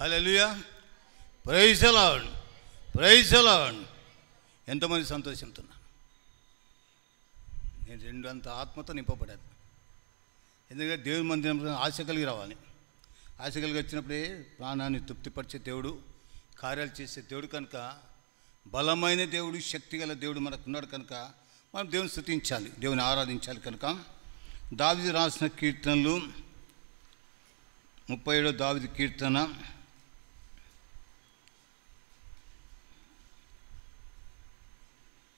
Hallelujah, praise the lord, praise the lord. ఎంతమంది సంతోషిస్తున్నారు? నేను రెండంత ఆత్మతో నింపబడాను. ఎందుకంటే దేవుని మందిరం ఆశ కలిగి రావాలి. ఆశ కలిగి వచ్చినప్పుడే ప్రాణాన్ని తృప్తిపరిచే దేవుడు, కార్యాలు చేసే దేవుడు కనుక, బలమైన దేవుడు, శక్తి గల దేవుడు మనకున్నాడు కనుక మనం దేవుని స్తుతించాలి, దేవుని ఆరాధించాలి. కనుక దావీదు రాసిన కీర్తనలు 37 దావీదు కీర్తన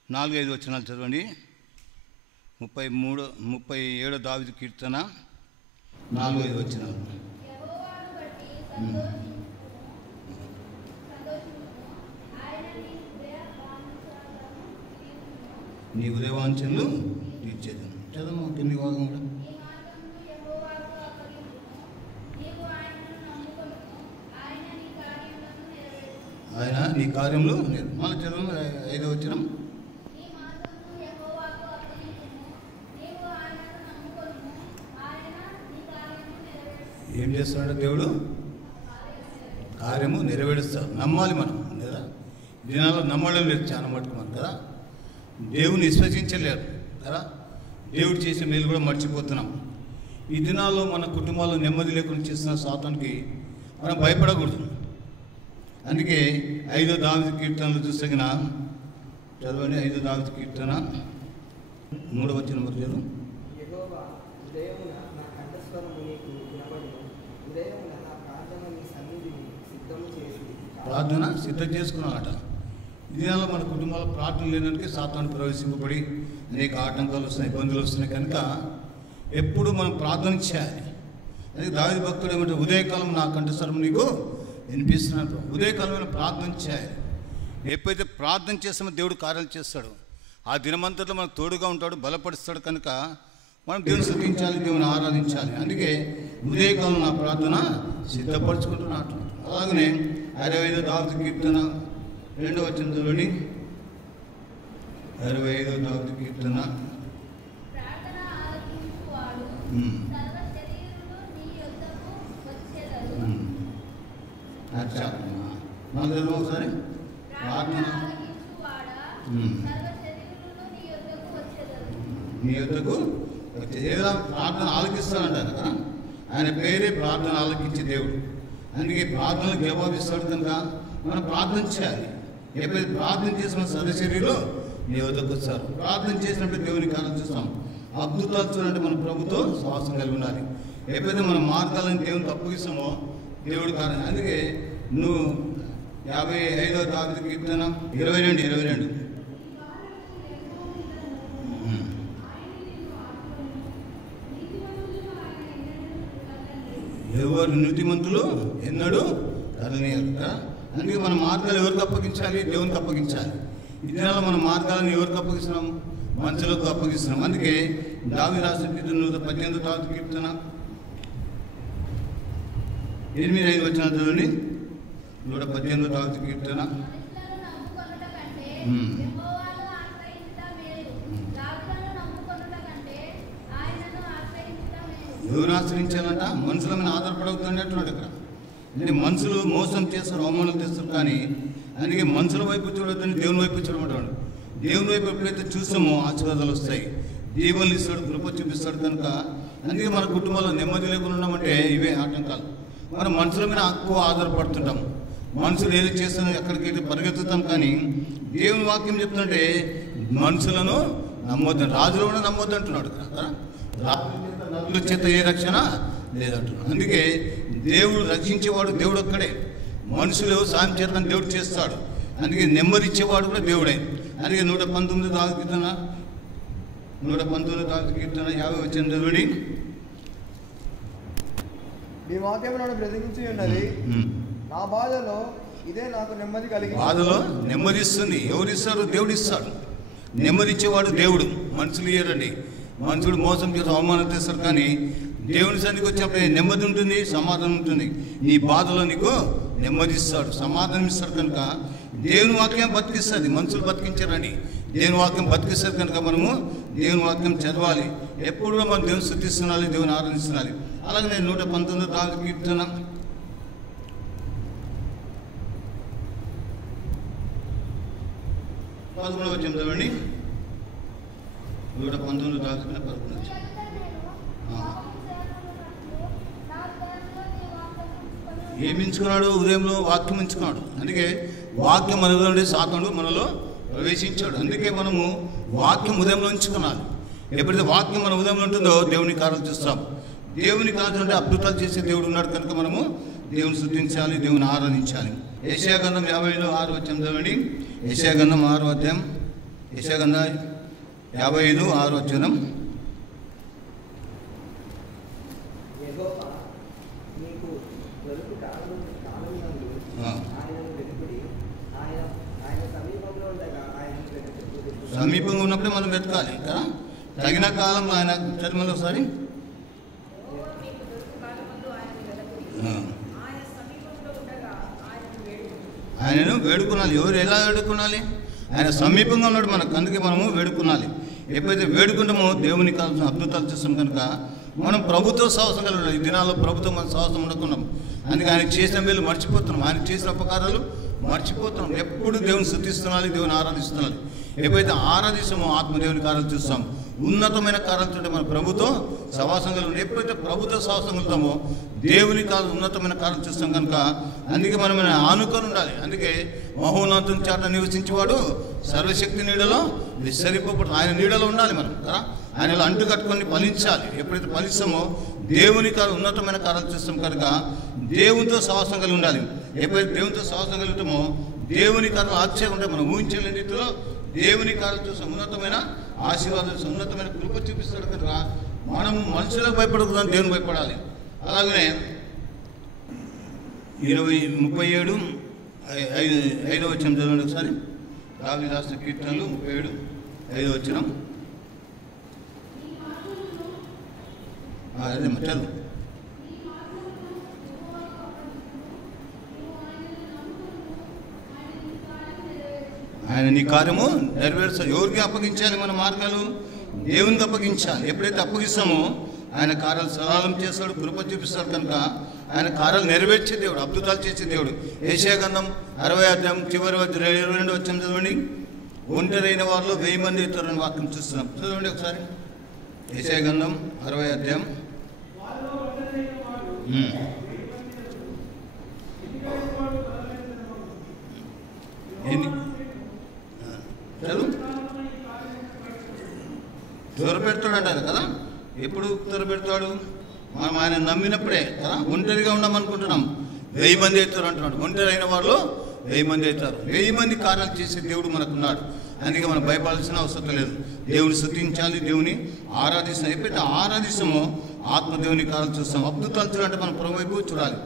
4-5 వచనాలు చదవండి. 37 దావీదు కీర్తన 4-5 వచనాలు. నీ ఉదయవాంఛలు తీర్చేది. చదవము కింది భాగం కూడా. ఆయన నీ కార్యంలో మన చదవము 5వ వచనం. ఏం చేస్తున్నాడు దేవుడు? కార్యము నెరవేరుస్తాడు. నమ్మాలి మనం కదా. దినాల్లో నమ్మడం లేదు చాలా మటుకు మనం కదా. దేవుని విశ్వసించలేరు కదా. దేవుడు చేసే మేలు కూడా మర్చిపోతున్నాం. ఈ దినాల్లో మన కుటుంబాల్లో నెమ్మది లేకుండా చేస్తున్న సాతానికి మనం భయపడకూడదు. అందుకే 5వ దావీదు కీర్తనలు చూసగిన చదవండి. 5వ దావీదు కీర్తన 3వ వచనం చదువు. ప్రార్థన సిద్ధం చేసుకున్నామట. ఈ దినాల్లో మన కుటుంబాల్లో ప్రార్థన లేదంటే సాతాను ప్రవేశింపబడి అనేక ఆటంకాలు వస్తున్నాయి, ఇబ్బందులు వస్తున్నాయి. కనుక ఎప్పుడు మనం ప్రార్థన చేయాలి. అందుకే దావీదు భక్తుడు ఏమంటే ఉదయకాలం నా కంఠస్వరం నీకు వినిపిస్తున్నాను. ఉదయకాలమైన ప్రార్థన చేయాలి. ఎప్పుడైతే ప్రార్థన చేస్తామో దేవుడు కార్యాలు చేస్తాడు. ఆ దినమంతట్లో మనకు తోడుగా ఉంటాడు, బలపరుస్తాడు. కనుక మనం దేవుని స్తుతించాలి, దేవుని ఆరాధించాలి. అందుకే ఉదయకాలం నా ప్రార్థన సిద్ధపరచుకుంటున్నాను. అలాగనే 65వ దావీదు కీర్తన 2వ వచనం చదవండి. 65వ దావీదు కీర్తన ఒకసారి ప్రార్థన నీ యొద్దకు ఏదో ప్రార్థన ఆలకిస్తానంటారు కదా. ఆయన పేరే ప్రార్థన ఆలకించే దేవుడు. అందుకే ప్రార్థనలకు జవాబిస్తాడు. కనుక మనం ప్రార్థన చేయాలి. ఎప్పుడైతే ప్రార్థన చేసిన సర్వశరీలో నీ వద్దకు వస్తారు. ప్రార్థన చేసినప్పుడు దేవుని కార్యం చూస్తాం. అద్భుతాలు చూడాలంటే మన ప్రభుతో శ్వాసం కలిగి ఉండాలి. ఎప్పుడైతే మన మార్గాలను దేవునికి అప్పగిస్తామో దేవుడి కార్యం. అందుకే నువ్వు 55వ దావీదు కీర్తన 22 ఎవరు నీతిమంతులు ఎన్నడూ కదలనీయరు కదా. అందుకే మన మార్గాలు ఎవరికి అప్పగించాలి? దేవునికి అప్పగించాలి. ఈ దినాల్లో మన మార్గాలను ఎవరికి అప్పగిస్తున్నాం? మనుషులకు అప్పగిస్తున్నాం. అందుకే దావీదు రాసిన కీర్తన 118వ దావీదు కీర్తన 8-5 వచనాలు చదవండి. 118వ దావీదు కీర్తన ఎవరు ఆశ్రయించాలంట? మనుషుల మీద ఆధారపడవుతుంది అంటున్నాడు ఇక్కడ. అంటే మనుషులు మోసం చేస్తారు, అవమానాలు చేస్తారు. కానీ అందుకే మనుషుల వైపు చూడొద్దని దేవుని వైపు చూడమంటాడు. దేవుని వైపు ఎప్పుడైతే చూస్తామో ఆశీర్వాదాలు వస్తాయి, దీవెనలు ఇస్తాడు, కృప చూపిస్తాడు. కనుక అందుకే మన కుటుంబాల్లో నెమ్మది లేకుండా ఉన్నామంటే ఇవే ఆటంకాలు. మనం మనుషుల మీద ఎక్కువ ఆధారపడుతుంటాం. మనుషులు ఏది చేస్తున్నా ఎక్కడికైతే పరిగెత్తుతాం. కానీ దేవుని వాక్యం చెప్తుంటే మనుషులను నమ్మొద్దు, రాజులు కూడా నమ్మొద్దు అంటున్నాడు కదా. రాజుల చేత ఏ రక్షణ లేదంటున్నాడు. అందుకే దేవుడు రక్షించేవాడు దేవుడు ఒక్కడే. మనుషులు సాయం చేత దేవుడు చేస్తాడు. అందుకే నెమ్మది ఇచ్చేవాడు కూడా దేవుడే. అందుకే 119వ దావీదు కీర్తన 50 వచనం చదవండి. నీ వాక్యం నన్ను బ్రతికించి ఉన్నది. నా బాధలో ఇదే నాకు నెమ్మది కలిగి. బాధలో నెమ్మది ఇస్తుంది. ఎవరు ఇస్తారు? దేవుడు ఇస్తాడు. నెమ్మది ఇచ్చేవాడు దేవుడు, మనుషులు ఇయ్యరండి. మనుషుడు మోసం చేసి అవమానం చేస్తారు. కానీ దేవుని సన్నిధికి వచ్చినప్పుడు నెమ్మది ఉంటుంది, సమాధానం ఉంటుంది. నీ బాధలో నీకు నెమ్మది ఇస్తాడు, సమాధానం ఇస్తాడు. కనుక దేవుని వాక్యం బతికిస్తుంది. మనుషులు బతికించారండి, దేవుని వాక్యం బతికిస్తుంది. కనుక మనము దేవుని వాక్యం చదవాలి. ఎప్పుడు మనం దేవుని స్తుతిస్తున్నాలి, దేవుని ఆరాధిస్తున్నాలి. అలాగే 119వ దావీదు కీర్తన 11వ వచనం చదవండి. 119 రాసిన 11. ఏమి ఎంచుకున్నాడు? ఉదయంలో వాక్యం ఎంచుకున్నాడు. అందుకే వాక్యం మనలో ఉండే సాతానుడు మనలో ప్రవేశించాడు. అందుకే మనము వాక్యం ఉదయంలో ఉంచుకున్నాలి. ఎప్పుడైతే వాక్యం మన ఉదయంలో ఉంటుందో దేవుని కార్యాలు చూస్తాం. దేవుని కార్యాలు అంటే అద్భుతాలు చేసే దేవుడు ఉన్నాడు కనుక మనము దేవుని స్తుతించాలి, దేవుని ఆరాధించాలి. యెషయా గ్రంథం 55:6 వచనం చదవండి. యెషయా గ్రంథం 6వ అధ్యాయం, యెషయా గ్రంథం 55:6 వచనం. సమీపంగా ఉన్నప్పుడే మనం వెతకాలి కదా. తగిన కాలంలో ఆయన చదివిన ఒకసారి ఆయనను వేడుకునాలి. ఎవరు ఎలా వేడుకునాలి? ఆయన సమీపంగా ఉన్నాడు మనకు, అందుకే మనము వేడుకునాలి. ఎప్పుడైతే వేడుకుంటామో దేవుని కావాల్సిన అద్భుతాలు చేస్తాం కనుక మనం ప్రభుత్వ సాహసం కలిగి ఈ దినాల్లో ప్రభుత్వం మన సాహసం ఉండకున్నాం. అందుకే ఆయన చేసిన మేలు మర్చిపోతున్నాం, ఆయన చేసిన ఉపకారాలు మర్చిపోతున్నాం. ఎప్పుడు దేవుని స్తుతిస్తున్నాలి, దేవుని ఆరాధిస్తున్నాలి. ఎప్పుడైతే ఆరాధిస్తామో ఆత్మదేవుని కార్యాలు చూస్తాం. ఉన్నతమైన కార్యాలు చూస్తే మన ప్రభుత్వ సవాసం కలిగి ఎప్పుడైతే ప్రభుత్వ సాహసం కలుగుతామో దేవుని కాదు ఉన్నతమైన కార్యాలు చూస్తాం కనుక అందుకే మనం ఆనుకొని ఉండాలి. అందుకే మహోన్నతుని చాట నివసించేవాడు సర్వశక్తి నీడలో విస్తరిపోబడు. ఆయన నీడలో ఉండాలి మనం కదా. ఆయనలో అంటు కట్టుకొని ఫలించాలి. ఎప్పుడైతే ఫలిస్తామో దేవుని కాదు ఉన్నతమైన కార్యాలు చూస్తాం కనుక దేవునితో సవాసం కలిగి ఉండాలి. ఎప్పుడైతే దేవునితో సవాసం కలుగుతామో దేవుని కార్యాలు ఆశ్చర్యం ఉంటాయి. మనం ఊహించలేని రీతిలో దేవుని కార్యాలు చూస్తాం. ఉన్నతమైన ఆశీర్వాదాలు, ఉన్నతమైన కృప చూపిస్తాడు కనుక మనము మనుషులకు భయపడకూడదు, దేవుని భయపడాలి. అలాగనే 37:5 వచనం చదవండి ఒకసారి. దావీదు రాసిన కీర్తనలు 37:5 వచనం. అదే చదువు. ఆయన నీ కార్యము నెరవేర్చాలి. ఎవరికి అప్పగించాలి? మన మార్గాలు దేవునికి అప్పగించాలి. ఎప్పుడైతే అప్పగిస్తామో ఆయన కార్యాలు సరళం చేస్తాడు, కృప చూపిస్తాడు కనుక ఆయన కార్యాలు నెరవేర్చే దేవుడు, అద్భుతాలు చేసే దేవుడు. యెషయా గ్రంథం 60వ అధ్యాయం చివరి 22వ వచనం చదవండి. ఒంటరైన వారిలో 1000 మంది అవుతారని వాక్యం చూస్తున్నాం. చదవండి ఒకసారి. యెషయా గ్రంథం 60వ అధ్యాయం. చదువు. త్వరపెడతాడు అంటారు కదా. ఎప్పుడు త్వరపెడతాడు? మనం ఆయన నమ్మినప్పుడే కదా. ఒంటరిగా ఉన్నామనుకుంటున్నాం, 1000 మంది అవుతారు అంటున్నాడు. ఒంటరి అయిన వాళ్ళు 1000 మంది అవుతారు. 1000 మంది కార్యాలు చేసే దేవుడు మనకున్నాడు. అందుకే మనం భయపడాల్సిన అవసరం లేదు. దేవుని స్తుతించాలి, దేవుని ఆరాధిస్తాం. ఎప్పుడైతే ఆరాధిస్తామో ఆత్మదేవుని కార్యాలు చూస్తాం. అద్భుతాలు చూడాలంటే మనం ప్రభు వైపు చూడాలి.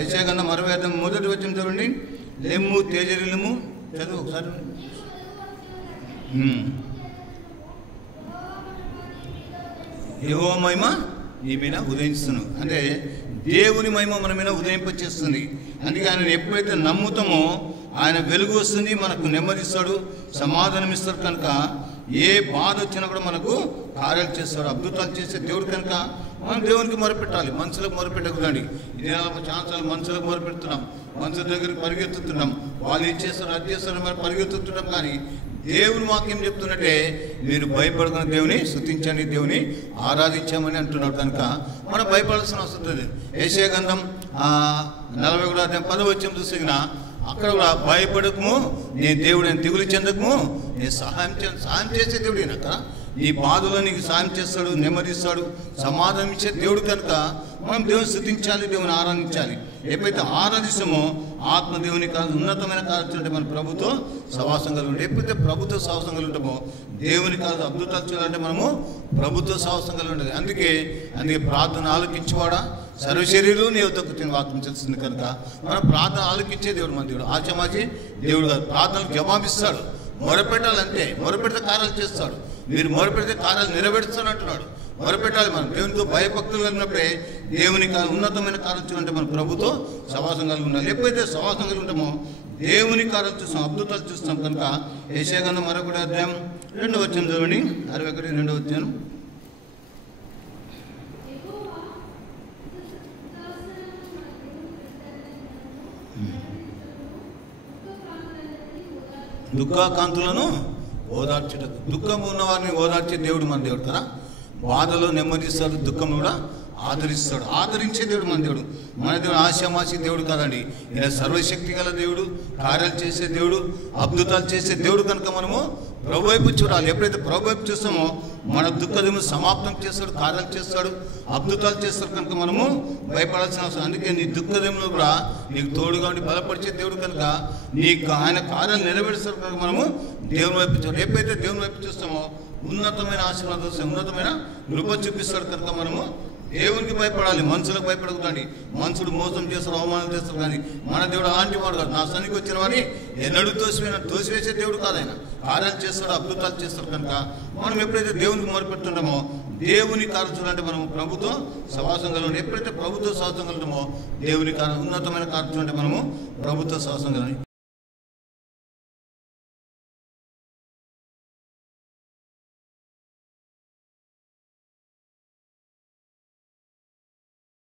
యెషయా గ్రంథం 60వ అధ్యాయం 1వ వచనం చదవండి. లెమ్ము తేజరిల్లుము. చదువు ఒకసారి. యెహోవా మహిమ నీ మీద ఉదయిస్తున్నాను అంటే దేవుని మహిమ మన మీద ఉదయింపచేస్తుంది. అందుకే ఆయన ఎప్పుడైతే నమ్ముతామో ఆయన వెలుగు వస్తుంది, మనకు నెమ్మదిస్తాడు, సమాధానం ఇస్తాడు. కనుక ఏ బాధ వచ్చినా కూడా మనకు కార్యాలు చేస్తాడు, అద్భుతాలు చేసే దేవుడు. కనుక మనం దేవునికి మొరపెట్టాలి, మనుషులకు మొరపెట్టకూడదండి. ఇది చాలా మనుషులకు మొరపెడుతున్నాం, మనుషుల దగ్గరికి పరిగెత్తుతున్నాం, వాళ్ళు ఇచ్చేస్తారు, అది చేస్తారు, మరి పరిగెత్తుతున్నాం. కానీ దేవుని వాక్యం చెప్తున్నట్టే మీరు భయపడుకున్న దేవుని స్తుతించండి, దేవుని ఆరాధించామని అంటున్నాడు. కనుక మనం భయపడాల్సిన అవసరం లేదు. యెషయా గ్రంథం 41వ అధ్యాయం 10వ వచనం చూసినా అక్కడ కూడా భయపడకము, నేను దేవుడని దిగులు చెందకము, నేను సహాయం చేసే దేవుడు. కదా నీ బాధలో నీకు సాయం చేస్తాడు, నెమ్మదిస్తాడు, సమాధానం ఇచ్చే దేవుడు. కనుక మనం దేవుని స్తుతించాలి, దేవుని ఆరాధించాలి. ఎప్పుడైతే ఆరాధిస్తామో ఆత్మదేవుని కాదు ఉన్నతమైన కార్యాలు ఉంటే మన ప్రభుత్వ సవాసం కలిగి ఉంటాం. ఎప్పుడైతే ప్రభుత్వ సవాసం కలిగి ఉంటామో దేవుని కాదు అద్భుతాలు చూడాలంటే మనము ప్రభుత్వ సవాసం కలిగి ఉంటుంది. అందుకే ప్రార్థన ఆలోకించేవాడా సర్వశరీరు నీ వద్దకు తిని వాక్యం తెలుస్తుంది. కనుక మన ప్రార్థన ఆలోకించే దేవుడు మన దేవుడు, ఆచమాచి దేవుడు కాదు. ప్రార్థనలకు జవాబిస్తాడు. మొరపెట్టాలంటే మొరపెడితే కార్యాలు చేస్తాడు. మీరు మొరపెడితే కార్యాలు నెరవేరుస్తాడు అంటున్నాడు. మొరపెట్టాలి. మనం దేవునితో భయభక్తులు కలిగినప్పుడే దేవుని ఉన్నతమైన కార్యాలు చూడాలంటే మన ప్రభుతో సవాసం కలిగి ఉండాలి. ఎప్పుడైతే సవాసం కలిగి ఉంటామో దేవుని కార్యాలు చూస్తాం, అద్భుతాలు చూస్తాం. కనుక యెషయా గ్రంథం 61వ అధ్యాయం 2వ వచనం చదవండి. 61 2వ వచనం. దుఃఖాకాంతులను ఓదార్చుటకు. దుఃఖం ఉన్న వారిని ఓదార్చే దేవుడు మన దేవుడు కదా. బాధలో నెమ్మదిస్తాడు, దుఃఖం కూడా ఆదరిస్తాడు. ఆదరించే దేవుడు మన దేవుడు. మన దేవుడు ఆశామాసి దేవుడు కాదండి. ఈయన సర్వశక్తి గల దేవుడు, కార్యాలు చేసే దేవుడు, అద్భుతాలు చేసే దేవుడు. కనుక మనము ప్రభు వైపు చూడాలి. ఎప్పుడైతే ప్రభు వైపు చూస్తామో మన దుఃఖము సమాప్తం చేస్తాడు, కార్యాలు చేస్తాడు, అద్భుతాలు చేస్తాడు. కనుక మనము భయపడాల్సిన అవసరం. అందుకే నీ దుఃఖదేములో కూడా నీకు తోడుగా ఉండి బలపరిచే దేవుడు కనుక నీకు ఆయన కార్యాలు నెరవేరుస్తాడు. కనుక మనము దేవుని వైపు చూడాలి. ఎప్పుడైతే దేవుని వైపు చూస్తామో ఉన్నతమైన ఆశీర్వాదం, ఉన్నతమైన కృప చూపిస్తాడు. కనుక మనము దేవునికి భయపడాలి, మనుషులకు భయపడకూడదండి. మనుషుడు మోసం చేస్తారు, అవమానం చేస్తారు. కానీ మన దేవుడు అలాంటి వాడు కాదు. నా సన్నిధికి వచ్చిన వాడిని ఎన్నడూ తోసివేసే దేవుడు కాదు. ఆయన కార్యాలు చేస్తాడు, అద్భుతాలు చేస్తాడు. కనుక మనం ఎప్పుడైతే దేవునికి మొరపెడుతుంటామో దేవుని కార్యం చూడాలంటే మనం ప్రభుత్వం సహవాసం కలగడం. ఎప్పుడైతే ప్రభుత్వ సహవాసం కలగడమో దేవుని ఉన్నతమైన కార్యం చూడాలంటే మనము ప్రభుత్వ సహవాసం కలగడం.